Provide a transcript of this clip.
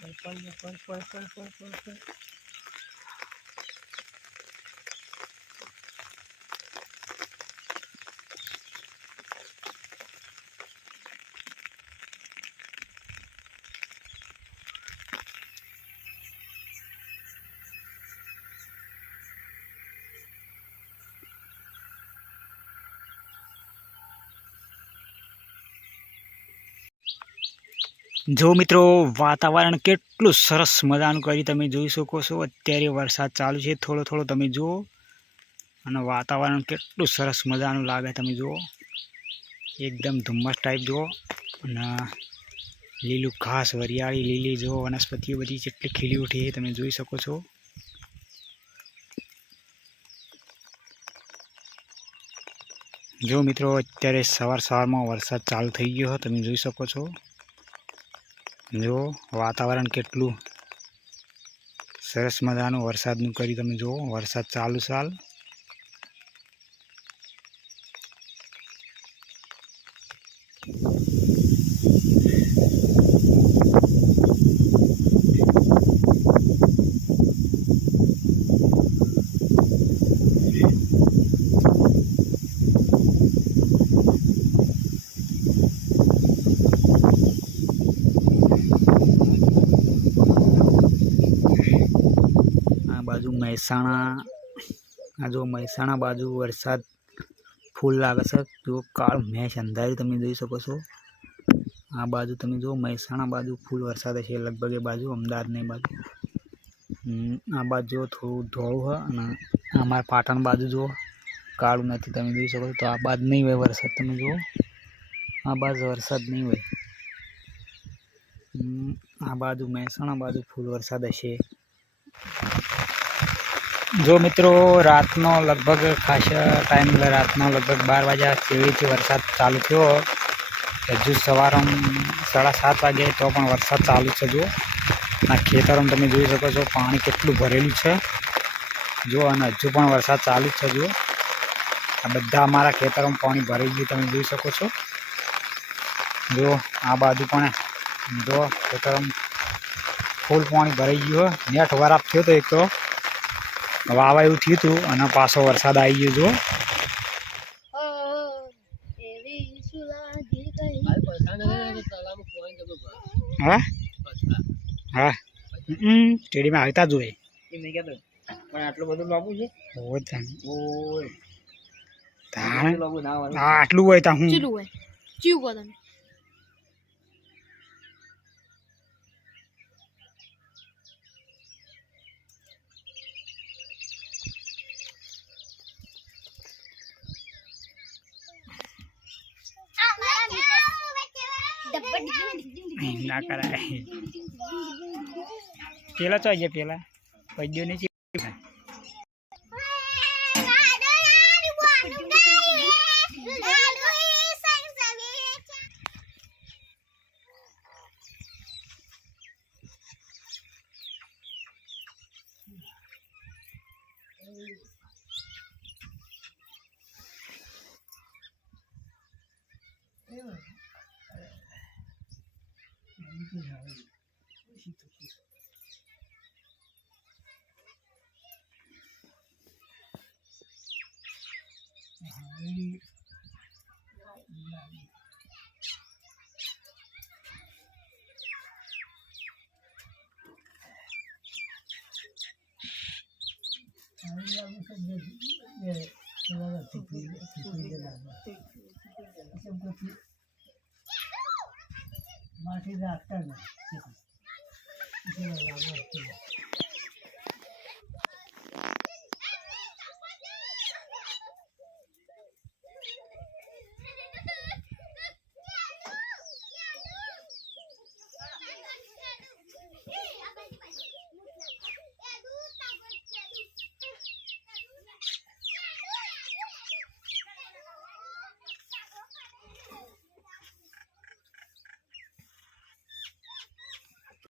¿Cuál, cuál, cuál, cuál, cuál, cuál, cuál? જો મિત્રો વાતાવરણ કેટલું સરસ મજાનું કરી તમે જોઈ શકો છો. અત્યારે વરસાદ ચાલુ છે, થોડો થોડો તમે જુઓ. અને વાતાવરણ કેટલું સરસ મજાનું લાગે તમે જુઓ. એકદમ ધુમ્મસ ટાઈપ જુઓ. અને લીલું ઘાસ, વરિયાળી, લીલી જુઓ, વનસ્પતિઓ બધી જેટલી ખીલી ઉઠી છે તમે જોઈ શકો છો. જો મિત્રો અત્યારે સવાર સવારમાં વરસાદ ચાલુ થઈ ગયો તમે જોઈ શકો છો. જો વાતાવરણ કેટલું સરસ મજાનું વરસાદનું કરી તમે જુઓ વરસાદ ચાલુ ચાલ બાજુ મહેસાણા, આ જો મહેસાણા બાજુ વરસાદ ફૂલ લાગે છે. જો કાળ મેચ અંધારી તમે જોઈ શકો છો. આ બાજુ તમે જો મહેસાણા બાજુ ફૂલ વરસાદ હશે. લગભગ એ બાજુ, અમદાવાદની બાજુ. આ બાજુ જો થોડું ધોળું હોય અને અમારા પાટણ બાજુ જો કાળું નથી. તમે જોઈ શકો છો. તો આ બાજુ નહીં હોય વરસાદ. તમે જુઓ. આ બાજુ વરસાદ નહીં હોય. આ બાજુ મહેસાણા બાજુ ફૂલ વરસાદ હશે. જો મિત્રો રાતનો લગભગ ખાસ ટાઈમ રાતનો લગભગ બાર વાગ્યા કેવીથી વરસાદ ચાલુ થયો. હજુ સવારે સાડા સાત વાગે તો પણ વરસાદ ચાલુ છે જુઓ. આ ખેતરોમાં તમે જોઈ શકો છો પાણી કેટલું ભરેલું છે. જુઓ, અને હજુ પણ વરસાદ ચાલુ છે જો આ બધા અમારા ખેતરોમાં પાણી ભરી ગયું તમે જોઈ શકો છો. જો આ બાજુ પણ જો ખેતરોમાં ફૂલ પાણી ભરાઈ ગયું નેટ વરાપ થયો તો એક તો. વાવા એવું થયું હતું અને પાછો વરસાદ આવી ગયો જો. એવી સુલાગી ગઈ હા? હા? હમ સ્ટેડિયમ આવતા જ હોય. પણ આટલું બધું લાંબુ છે આટલું હોય ત્યાં હું. ચીલું હોય? ચીવું કહો તમે? ના કરાય. પેલા તો ગયા પેલા. પૈદ્યો ને Gracias.